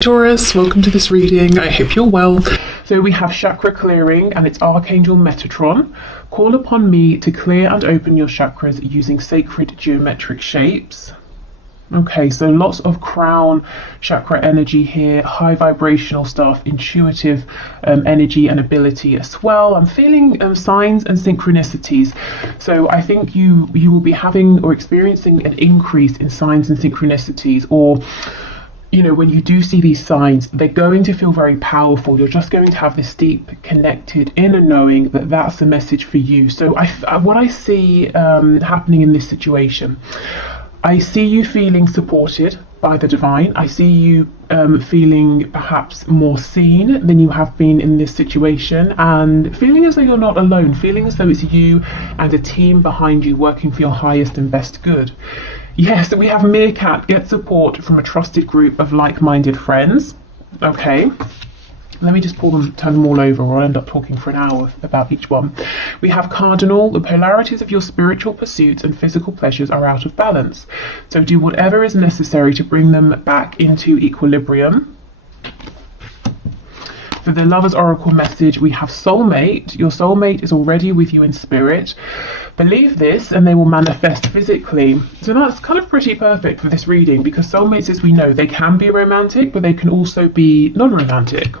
Taurus, welcome to this reading. I hope you're well. So we have chakra clearing and it's Archangel Metatron. Call upon me to clear and open your chakras using sacred geometric shapes. Okay, so lots of crown chakra energy here, high vibrational stuff, intuitive energy and ability as well. I'm feeling signs and synchronicities. So I think you will be having or experiencing an increase in signs and synchronicities, or you know, when you do see these signs, they're going to feel very powerful. You're just going to have this deep, connected inner knowing that that's the message for you. So what I see happening in this situation, I see you feeling supported by the divine. I see you feeling perhaps more seen than you have been in this situation, and feeling as though you're not alone, feeling as though it's you and a team behind you working for your highest and best good. Yes, we have Meerkat, get support from a trusted group of like-minded friends. Okay, let me just turn them all over, or I'll end up talking for an hour about each one. We have Cardinal, the polarities of your spiritual pursuits and physical pleasures are out of balance. So do whatever is necessary to bring them back into equilibrium. For the Lover's Oracle message, we have Soulmate. Your soulmate is already with you in spirit. Believe this and they will manifest physically. So that's kind of pretty perfect for this reading, because soulmates, as we know, they can be romantic, but they can also be non-romantic.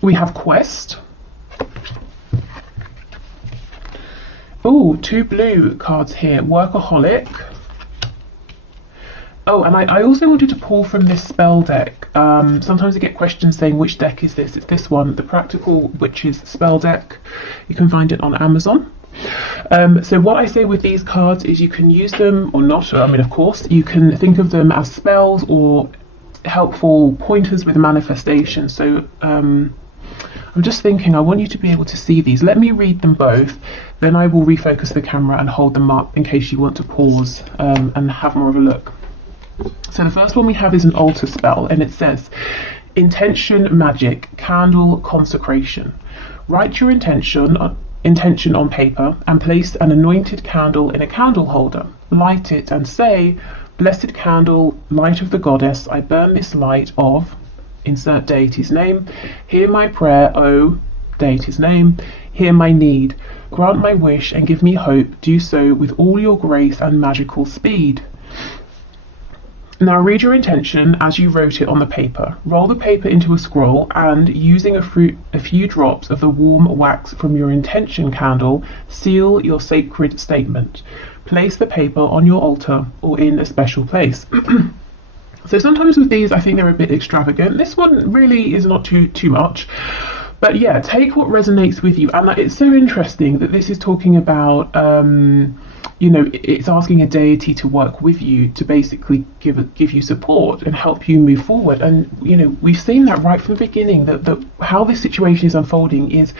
We have Quest. Oh, 2 blue cards here. Workaholic. Oh, and I also wanted to pull from this spell deck. Sometimes I get questions saying, which deck is this? It's this one, the Practical Witches spell deck. You can find it on Amazon. So what I say with these cards is you can use them or not. I mean, of course, you can think of them as spells or helpful pointers with manifestation. So I'm just thinking, I want you to be able to see these. Let me read them both, then I will refocus the camera and hold them up in case you want to pause and have more of a look. So the first one we have is an altar spell, and it says, Intention Magic, Candle Consecration. Write your intention on paper and place an anointed candle in a candle holder. Light it and say, Blessed candle, light of the goddess, I burn this light of, insert deity's name, hear my prayer, O deity's name, hear my need, grant my wish and give me hope, do so with all your grace and magical speed. Now read your intention as you wrote it on the paper. Roll the paper into a scroll and, using a few drops of the warm wax from your intention candle, seal your sacred statement. Place the paper on your altar or in a special place. So sometimes with these, I think they're a bit extravagant. This one really is not too much. But yeah, take what resonates with you. And it's so interesting that this is talking about, you know, it's asking a deity to work with you to basically give you support and help you move forward. And, you know, we've seen that right from the beginning, that how this situation is unfolding is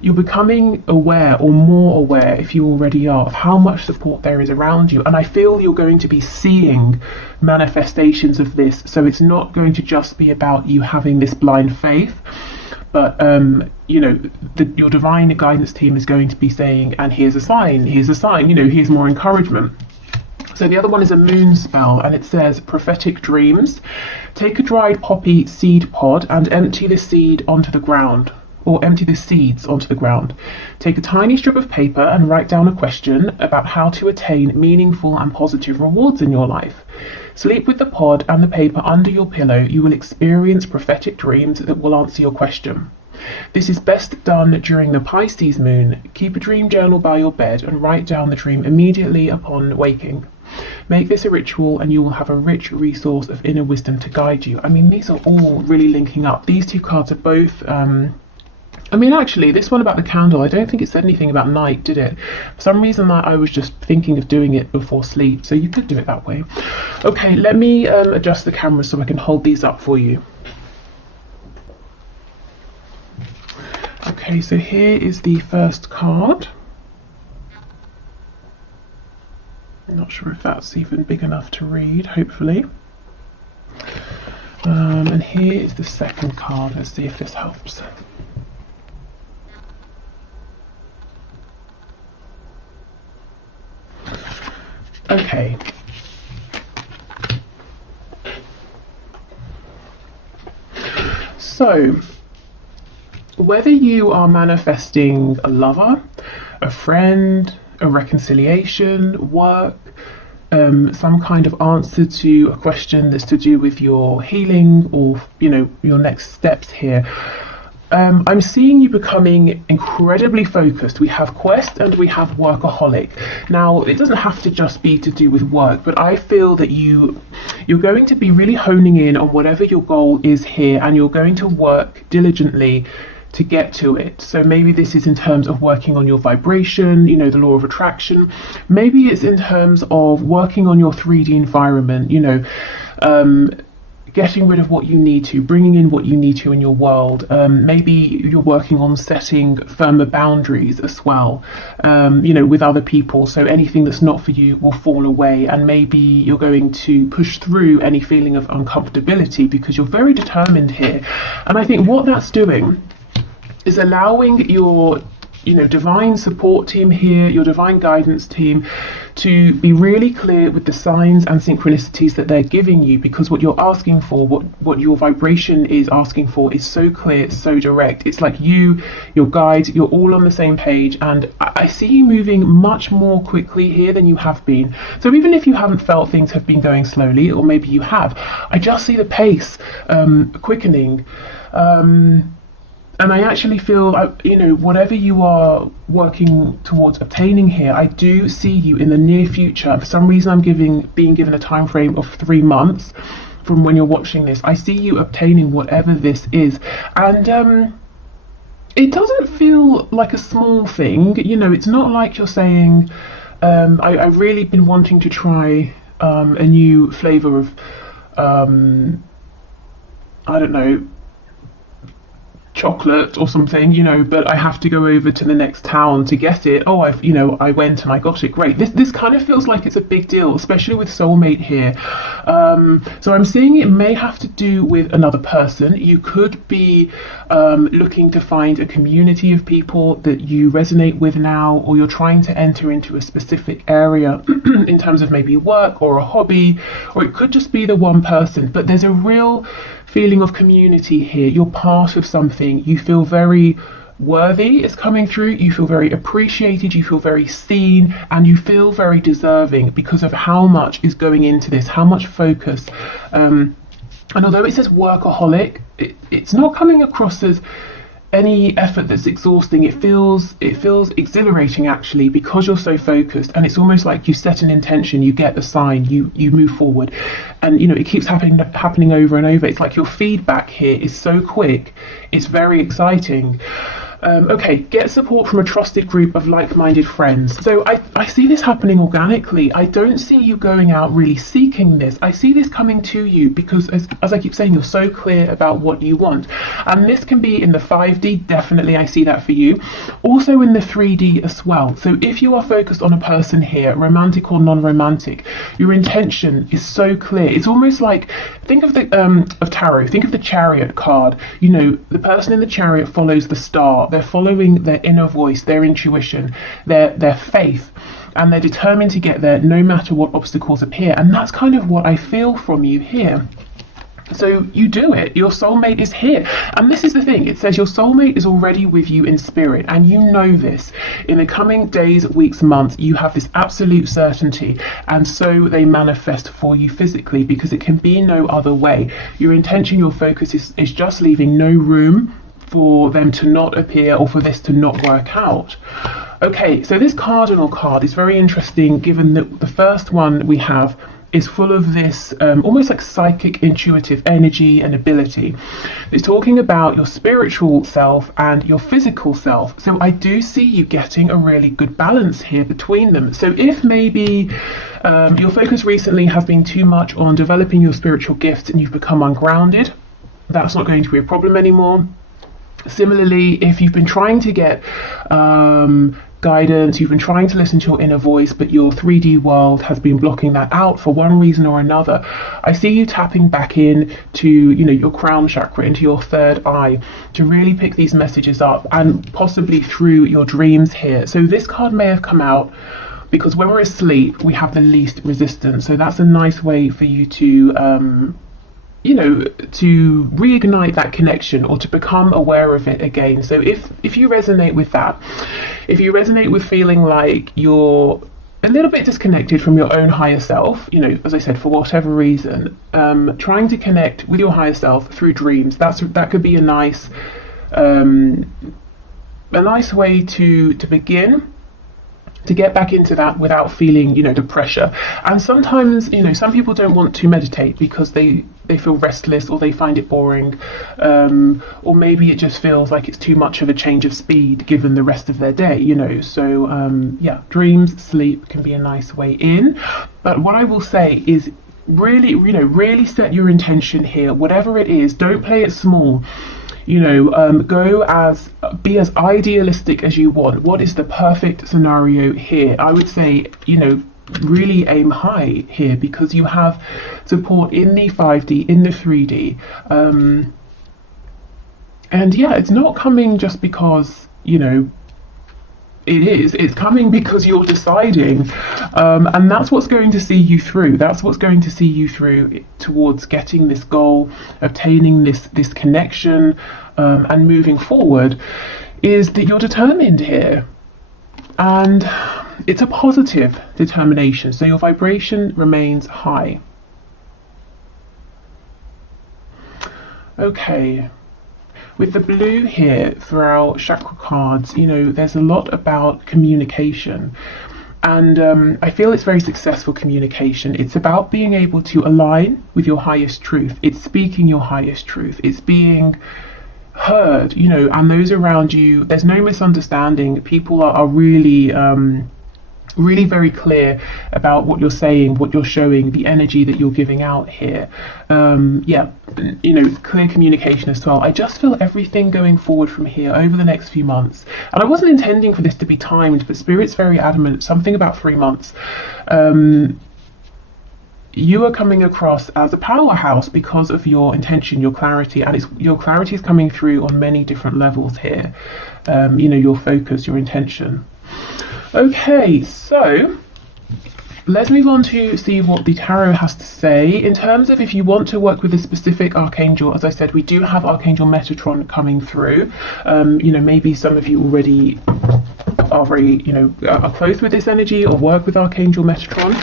you're becoming aware, or more aware if you already are, of how much support there is around you. And I feel you're going to be seeing manifestations of this. So it's not going to just be about you having this blind faith, but you know, your divine guidance team is going to be saying, and here's a sign, you know, here's more encouragement. So the other one is a moon spell, and it says prophetic dreams. Take a dried poppy seed pod and empty the seed onto the ground, or empty the seeds onto the ground. Take a tiny strip of paper and write down a question about how to attain meaningful and positive rewards in your life. Sleep with the pod and the paper under your pillow. You will experience prophetic dreams that will answer your question. This is best done during the Pisces moon. Keep a dream journal by your bed and write down the dream immediately upon waking. Make this a ritual and you will have a rich resource of inner wisdom to guide you. I mean, these are all really linking up. These two cards are both I mean, actually, this one about the candle, I don't think it said anything about night, did it? For some reason, I was just thinking of doing it before sleep, so you could do it that way. Okay, let me adjust the camera so I can hold these up for you. Okay, so here is the first card. I'm not sure if that's even big enough to read, hopefully. And here is the second card. Let's see if this helps. Okay. So, whether you are manifesting a lover, a friend, a reconciliation, work, some kind of answer to a question that's to do with your healing or, you know, your next steps here, I'm seeing you becoming incredibly focused. We have quest and we have workaholic. Now, it doesn't have to just be to do with work, but I feel that you're going to be really honing in on whatever your goal is here, and you're going to work diligently to get to it. So maybe this is in terms of working on your vibration, you know, the law of attraction. Maybe it's in terms of working on your 3D environment, you know, getting rid of what you need to, bringing in what you need to in your world. Maybe you're working on setting firmer boundaries as well, you know, with other people. So anything that's not for you will fall away, and maybe you're going to push through any feeling of uncomfortability because you're very determined here. And I think what that's doing is allowing your, you know, divine support team here, your divine guidance team, to be really clear with the signs and synchronicities that they're giving you, because what you're asking for, what your vibration is asking for, is so clear, so direct. It's like you, your guides, you're all on the same page, and I see you moving much more quickly here than you have been. So even if you haven't felt things have been going slowly, or maybe you have, I just see the pace quickening. And I actually feel, you know, whatever you are working towards obtaining here, I do see you in the near future. For some reason, I'm being given a time frame of 3 months from when you're watching this. I see you obtaining whatever this is. And it doesn't feel like a small thing. You know, it's not like you're saying, I've really been wanting to try a new flavour of, I don't know, chocolate or something, you know, but I have to go over to the next town to get it. Oh, I went and I got it. Great. This kind of feels like it's a big deal, especially with soulmate here. So I'm seeing it may have to do with another person. You could be looking to find a community of people that you resonate with now, or you're trying to enter into a specific area in terms of maybe work or a hobby, or it could just be the one person, but there's a real feeling of community here. You're part of something. You feel very worthy is coming through. You feel very appreciated. You feel very seen, and you feel very deserving because of how much is going into this, how much focus. And although it says workaholic, it's not coming across as any effort that's exhausting. It feels exhilarating actually, because you're so focused, and it's almost like you set an intention, you get the sign, you move forward, and you know it keeps happening over and over. It's like your feedback here is so quick, it's very exciting. Okay, get support from a trusted group of like-minded friends. So I see this happening organically. I don't see you going out really seeking this. I see this coming to you because, as I keep saying, you're so clear about what you want. And this can be in the 5D, definitely I see that for you. Also in the 3D as well. So if you are focused on a person here, romantic or non-romantic, your intention is so clear. It's almost like, think of the of tarot, think of the Chariot card. You know, the person in the Chariot follows the star. They're following their inner voice, their intuition, their faith, and they're determined to get there no matter what obstacles appear. And that's kind of what I feel from you here. So you do it. Your soulmate is here. And this is the thing. It says your soulmate is already with you in spirit. And you know this. In the coming days, weeks, months, you have this absolute certainty. And so they manifest for you physically, because it can be no other way. Your intention, your focus is just leaving no room for them to not appear or for this to not work out. Okay, so this cardinal card is very interesting, given that the first one we have is full of this almost like psychic, intuitive energy and ability. It's talking about your spiritual self and your physical self. So I do see you getting a really good balance here between them. So if maybe your focus recently has been too much on developing your spiritual gifts and you've become ungrounded, that's not going to be a problem anymore. Similarly, if you've been trying to get guidance, you've been trying to listen to your inner voice, but your 3D world has been blocking that out for one reason or another, I see you tapping back in to, you know, your crown chakra, into your third eye, to really pick these messages up, and possibly through your dreams here. So this card may have come out because when we're asleep, we have the least resistance. So that's a nice way for you to you know, to reignite that connection or to become aware of it again. So if you resonate with that, if you resonate with feeling like you're a little bit disconnected from your own higher self, you know, as I said, for whatever reason, trying to connect with your higher self through dreams, that could be a nice way to begin to get back into that without feeling, you know, the pressure. And sometimes, you know, some people don't want to meditate because they feel restless, or they find it boring, or maybe it just feels like it's too much of a change of speed given the rest of their day, you know. So yeah, dreams, sleep can be a nice way in. But what I will say is really, you know, really set your intention here, whatever it is. Don't play it small. You know, be as idealistic as you want. What is the perfect scenario here? I would say, you know, really aim high here, because you have support in the 5D, in the 3D. And yeah, it's not coming just because, you know, it's coming because you're deciding, and that's what's going to see you through. That's what's going to see you through towards getting this goal, obtaining this connection, and moving forward, is that you're determined here, and it's a positive determination, so your vibration remains high. Okay. With the blue here for our chakra cards, you know, there's a lot about communication, and I feel it's very successful communication. It's about being able to align with your highest truth. It's speaking your highest truth. It's being heard, you know, and those around you, there's no misunderstanding. People are really really very clear about what you're saying, what you're showing, the energy that you're giving out here. Yeah, you know, clear communication as well. I just feel everything going forward from here over the next few months, and I wasn't intending for this to be timed, but Spirit's very adamant, something about 3 months. You are coming across as a powerhouse because of your intention, your clarity, and your clarity is coming through on many different levels here. You know, your focus, your intention. Okay, so let's move on to see what the tarot has to say. In terms of if you want to work with a specific archangel, as I said, we do have Archangel Metatron coming through. You know, maybe some of you already are very, you know, are close with this energy or work with Archangel Metatron.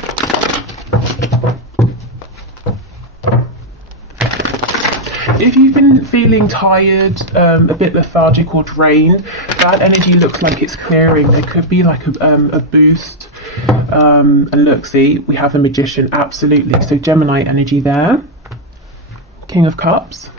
If you've been feeling tired, a bit lethargic or drained, that energy looks like it's clearing. There could be like a boost. And look, see, we have the Magician, absolutely. So Gemini energy there. King of Cups.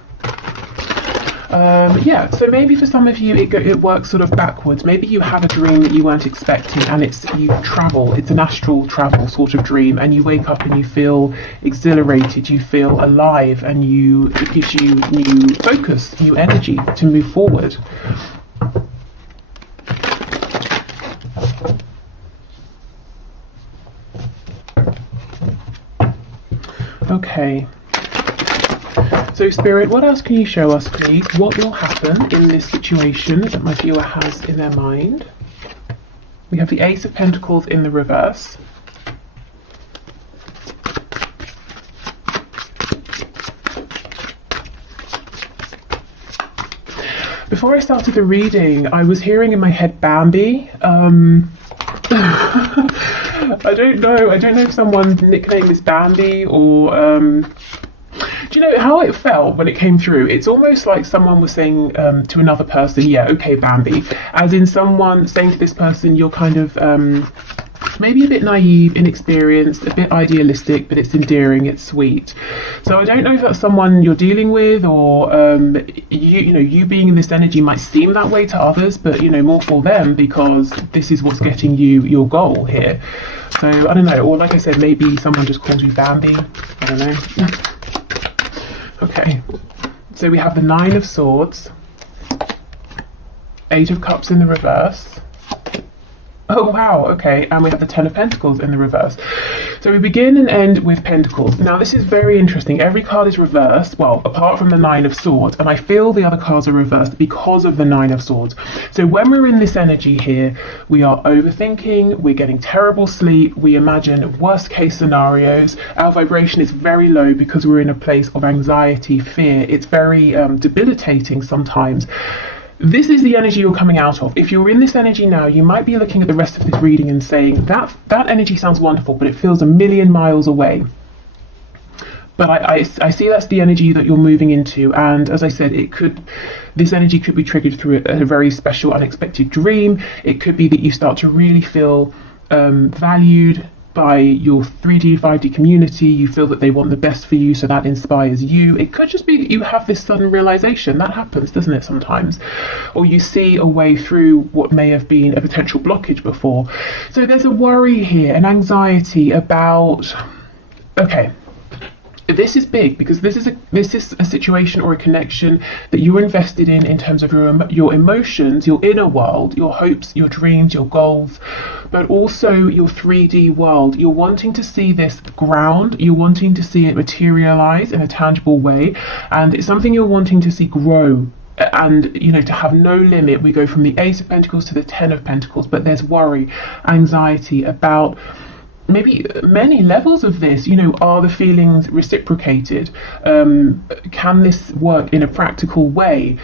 Yeah, so maybe for some of you it works sort of backwards. Maybe you have a dream that you weren't expecting, and you travel. It's an astral travel sort of dream, and you wake up and you feel exhilarated, you feel alive, and it gives you new focus, new energy to move forward. Okay. So Spirit, what else can you show us, please? What will happen in this situation that my viewer has in their mind? We have the Ace of Pentacles in the reverse. Before I started the reading, I was hearing in my head Bambi. I don't know if someone's nickname is Bambi or... Do you know how it felt when it came through? It's almost like someone was saying to another person, yeah, okay, Bambi. As in someone saying to this person, you're kind of maybe a bit naive, inexperienced, a bit idealistic, but it's endearing, it's sweet. So I don't know if that's someone you're dealing with, or you being in this energy might seem that way to others, but, you know, more for them, because this is what's getting you your goal here. So I don't know, or like I said, maybe someone just calls you Bambi. I don't know. Okay, so we have the Nine of Swords, Eight of Cups in the reverse. Oh wow, okay, and we have the Ten of Pentacles in the reverse. So we begin and end with Pentacles. Now this is very interesting. Every card is reversed, well, apart from the Nine of Swords, and I feel the other cards are reversed because of the Nine of Swords. So when we're in this energy here, we are overthinking, we're getting terrible sleep, we imagine worst case scenarios, our vibration is very low because we're in a place of anxiety, fear. It's very debilitating sometimes. This is the energy you're coming out of. If you're in this energy now, you might be looking at the rest of this reading and saying, that energy sounds wonderful, but it feels a million miles away. But I see that's the energy that you're moving into. And as I said, this energy could be triggered through a very special, unexpected dream. It could be that you start to really feel valued by your 3D, 5D community. You feel that they want the best for you, so that inspires you. It could just be that you have this sudden realization. That happens, doesn't it, sometimes? Or you see a way through what may have been a potential blockage before. So there's a worry here, an anxiety about, okay, this is big because this is a situation or a connection that you're invested in terms of your emotions, your inner world, your hopes, your dreams, your goals, but also your 3D world. You're wanting to see this ground, you're wanting to see it materialize in a tangible way, and it's something you're wanting to see grow. And to have no limit. We go from the Ace of Pentacles to the Ten of Pentacles, but there's worry, anxiety about maybe many levels of this. Are the feelings reciprocated? Can this work in a practical way?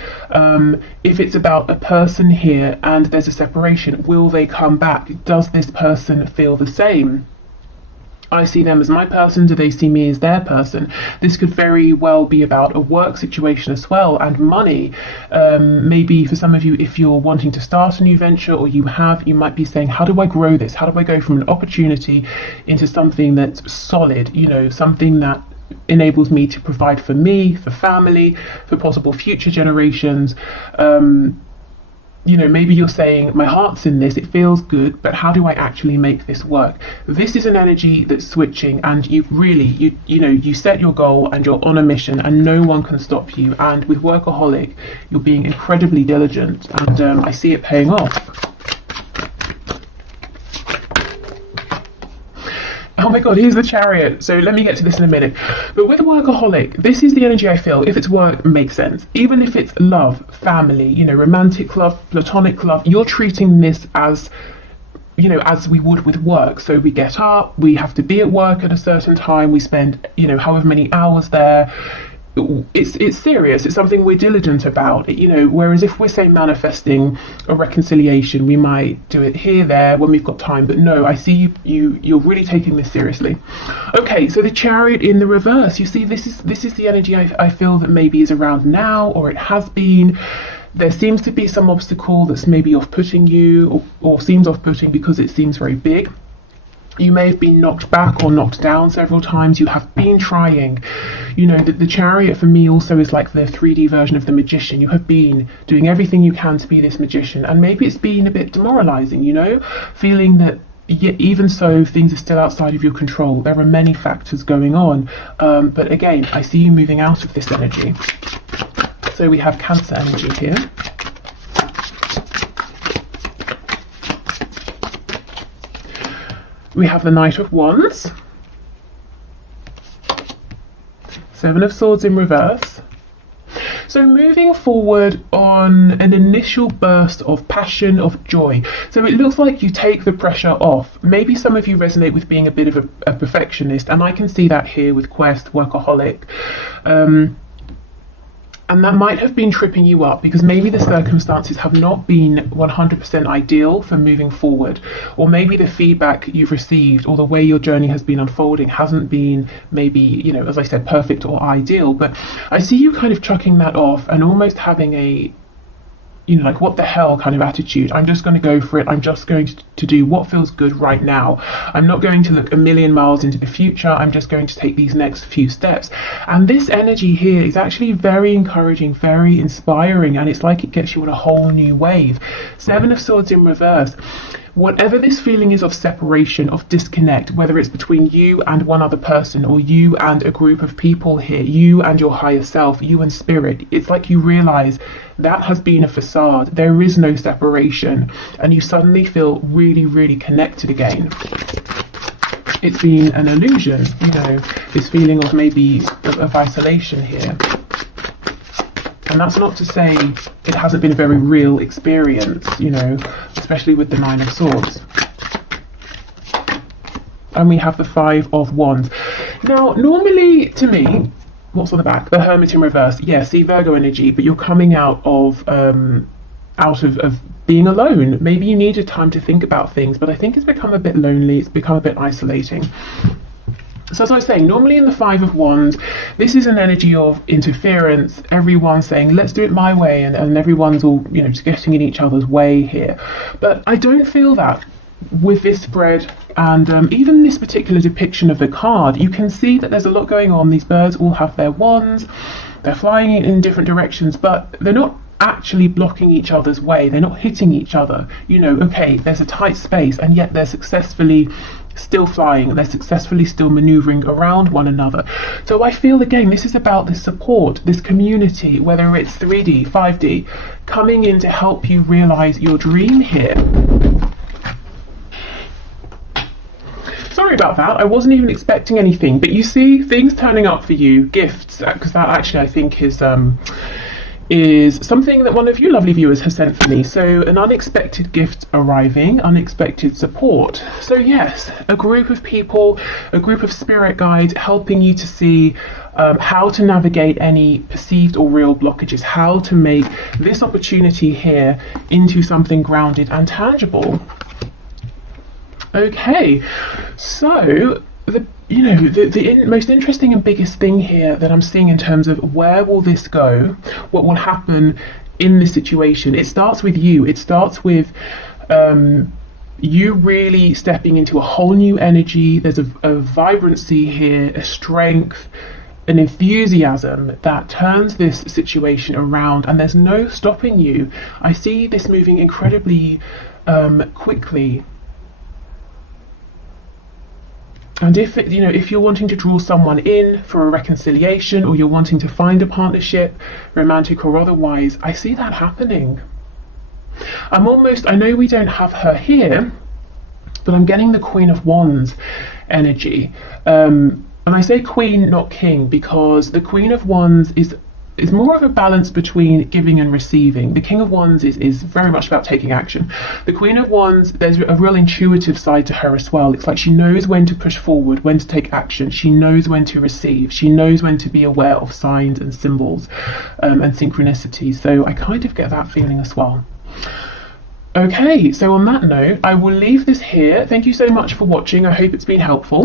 If it's about a person here and there's a separation, will they come back? Does this person feel the same? I see them as my person, do they see me as their person? This could very well be about a work situation as well, and money. Maybe for some of you, if you're wanting to start a new venture, or you might be saying, how do I grow this? How do I go from an opportunity into something that's solid, something that enables me to provide for me, for family, for possible future generations? Maybe you're saying, my heart's in this, it feels good, but how do I actually make this work? This is an energy that's switching, and you set your goal and you're on a mission and no one can stop you. And with Workaholic, you're being incredibly diligent, and I see it paying off. Oh my God, here's the Chariot. So let me get to this in a minute. But with Workaholic, this is the energy I feel. If it's work, it makes sense. Even if it's love, family, romantic love, platonic love, you're treating this as, as we would with work. So we get up, we have to be at work at a certain time, we spend, however many hours there. It's serious. It's something we're diligent about, whereas if we're, say, manifesting a reconciliation, we might do it here, there, when we've got time. But no, I see you're really taking this seriously. Okay, so the Chariot in the reverse, you see, this is the energy I feel that maybe is around now, or it has been. There seems to be some obstacle that's maybe off-putting you, or seems off-putting because it seems very big. You may have been knocked back or knocked down several times. You have been trying. The Chariot for me also is like the 3D version of the Magician. You have been doing everything you can to be this magician, and maybe it's been a bit demoralizing, feeling that even so things are still outside of your control. There are many factors going on, but again, I see you moving out of this energy. So we have Cancer energy here. We have the Knight of Wands, Seven of Swords in reverse. So moving forward on an initial burst of passion, of joy. So it looks like you take the pressure off. Maybe some of you resonate with being a bit of a perfectionist, and I can see that here with Quest, Workaholic. And that might have been tripping you up because maybe the circumstances have not been 100% ideal for moving forward, or maybe the feedback you've received or the way your journey has been unfolding hasn't been maybe, as I said, perfect or ideal. But I see you kind of chucking that off and almost having a like, what the hell kind of attitude. I'm just going to go for it. I'm just going to do what feels good right now. I'm not going to look a million miles into the future. I'm just going to take these next few steps. And this energy here is actually very encouraging, very inspiring, and it's like it gets you on a whole new wave. Seven of Swords in reverse. Whatever this feeling is of separation, of disconnect, whether it's between you and one other person, or you and a group of people here, you and your higher self, you and spirit, it's like you realize that has been a facade. There is no separation, and you suddenly feel really, really connected again. it's been an illusion, you know, this feeling of maybe of isolation here. And that's not to say it hasn't been a very real experience, you know, especially with the Nine of Swords. And we have the Five of Wands. Now, normally, to me, what's on the back? The Hermit in reverse. Yeah, see, Virgo energy, but you're coming out of being alone. Maybe you needed time to think about things, but I think it's become a bit lonely. It's become a bit isolating. So as I was saying, normally in the Five of Wands, this is an energy of interference, everyone saying, let's do it my way, and everyone's all, you know, just getting in each other's way here. But I don't feel that with this spread, and even this particular depiction of the card. You can see that there's a lot going on. These birds all have their wands, they're flying in different directions, but they're not actually blocking each other's way, they're not hitting each other. You know, okay, there's a tight space, and yet they're successfully still flying, they're successfully still maneuvering around one another. So I feel, again, this is about this support, this community, whether it's 3D, 5D, coming in to help you realize your dream here. Sorry about that, I wasn't even expecting anything, but you see things turning up for you, gifts, because that actually I think is something that one of you lovely viewers has sent for me. So an unexpected gift arriving, unexpected support. So yes, a group of people, a group of spirit guides helping you to see how to navigate any perceived or real blockages, how to make this opportunity here into something grounded and tangible. Okay, so the most interesting and biggest thing here that I'm seeing in terms of where will this go, what will happen in this situation, it starts with you. It starts with you really stepping into a whole new energy. There's a vibrancy here, a strength, an enthusiasm that turns this situation around, and there's no stopping you. I see this moving incredibly quickly. And if you're wanting to draw someone in for a reconciliation, or you're wanting to find a partnership, romantic or otherwise, I see that happening. I know we don't have her here, but I'm getting the Queen of Wands energy. And I say queen, not king, because the Queen of Wands is more of a balance between giving and receiving. The King of Wands is very much about taking action. The Queen of Wands, there's a real intuitive side to her as well. It's like she knows when to push forward, when to take action. She knows when to receive. She knows when to be aware of signs and symbols and synchronicities. So I kind of get that feeling as well. Okay, so on that note, I will leave this here. Thank you so much for watching. I hope it's been helpful.